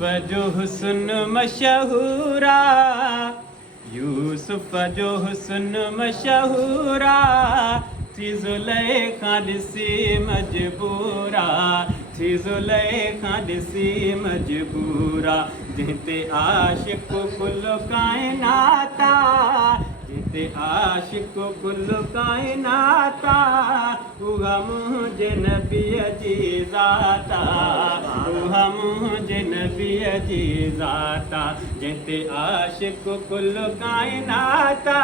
जो हुस्न मशहूरा, यूसुफ जो हुस्न मशहूरा, थी ज़ुलैखा ॾिसी मजबूरा, थी ज़ुलैखा ॾिसी मजबूरा, जिते आशिक़ कुल काइनाता, जिते आशिक़ कुल काइनाता, उहा मुंहिंजे नबीअ जी ज़ाता, उहा मुंहिंजे नबीअ जी ज़ाता, जिते आशिक़ कुल काइनाता।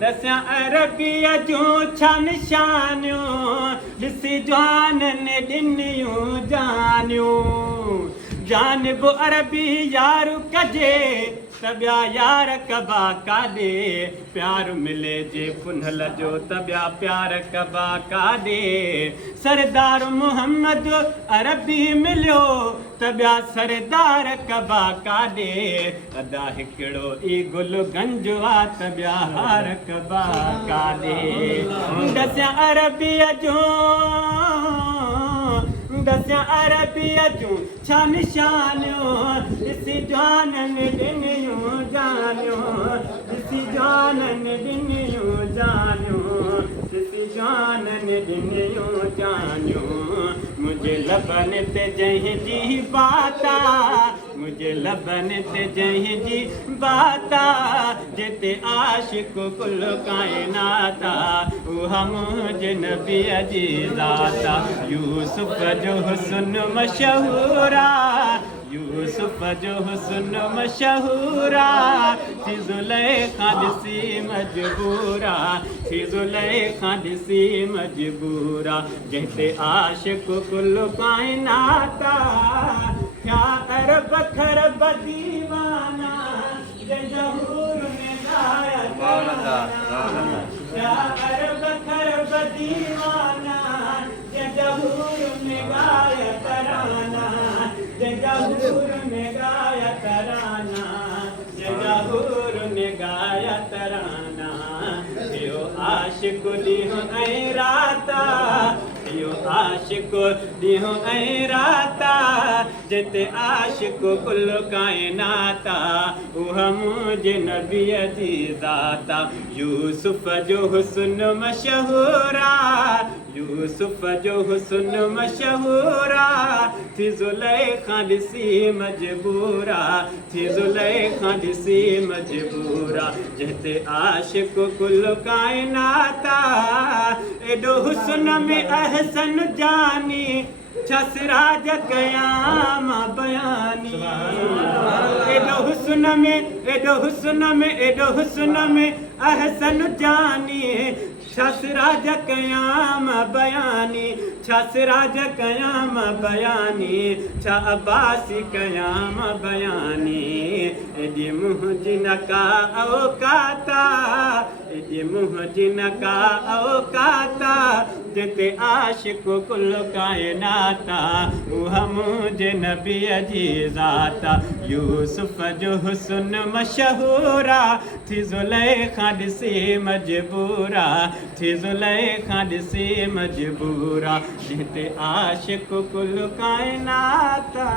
दसियां अरबीअ जूं छा निशानियूं, ॾिसी जवाननि ॾिनियूं जानियूं, जानिब अरबी यार कजे त ॿिया यार कबा काॾे, प्यार मिले जे पुनल जो त ॿिया प्यार कबा काॾे, सरदार मुहम्मद अरबी मिलियो त ॿिया सरदार कबा काॾे, अदा हिकिड़ो ई गुल गंज वा त ॿिया हार कबा काॾे। दसियां अरबीअ जूं, दसियां अरबीअ जूं छा निशानियूं, ॾिसी जवाननि ॾिनियूं जानियूं, ॾिसी जवाननि ॾिनियूं जानियूं, ॾिसी जवाननि ॾिनियूं जानियूं, मुंहिंजे लबनि ते जंहिंजी बाता, मुंहिंजे लबनि ते जंहिंजी बाता, जिते आशिक़ कुल काइनाता, उहा मुंहिंजे नबीअ जी ज़ाता, यूसुफ जो हुस्न मशहूरा, यूसुफ जो हुस्न मशहूरा, थी ज़ुलैखा ॾिसी मजबूरा, थी ज़ुलैखा ॾिसी मजबूरा, जिते आशिक़ कुल काइनाता, क्या अरब खरब दीवाना, जहूर में गाया तराना, क्या अरब खरब दीवाना, जहूर में गाया तराना, जहूर में गाया तराना, जहूर में गाया तराना, यो आशिक़ ॾींहुं ऐं राता, यो आशिक़ ॾींहुं ऐं राता, जिते आशिक़ कुल काइनाता, उहा मुंहिंजे नबीअ जी ज़ाता, यूसुफ जो हुस्न मशहूरा, यूसुफ जो हुस्न मशहूरा, थी ज़ुलैखा ॾिसी मजबूरा, थी ज़ुलैखा ॾिसी मजबूरा, जिते आशिक़ कुल काइनाता, एॾो हुस्न में अहसन जानी, छा सिराज कयां मां बयानी, एॾो हुस्न में, एॾो हुस्न में, एॾो हुस्न में अहसन जानी, छा सिराज कयां मां बयानी, छा सिराज कयां मां बयानी, छा अब्बासी कयां मां बयानी, एॾी मुंहिंजी न का औकाता, एॾी मुंहिंजी न का औकाता, जिते आशिक़ कुल काइनाता, उहा मुंहिंजे नबीअ जी ज़ाता, यूसुफ जो हुस्न मशहूरा, थी ज़ुलैखा ॾिसी मजबूरा, थी ज़ुलैखा ॾिसी मजबूरा, जिते आशिक़ कुल काइनाता।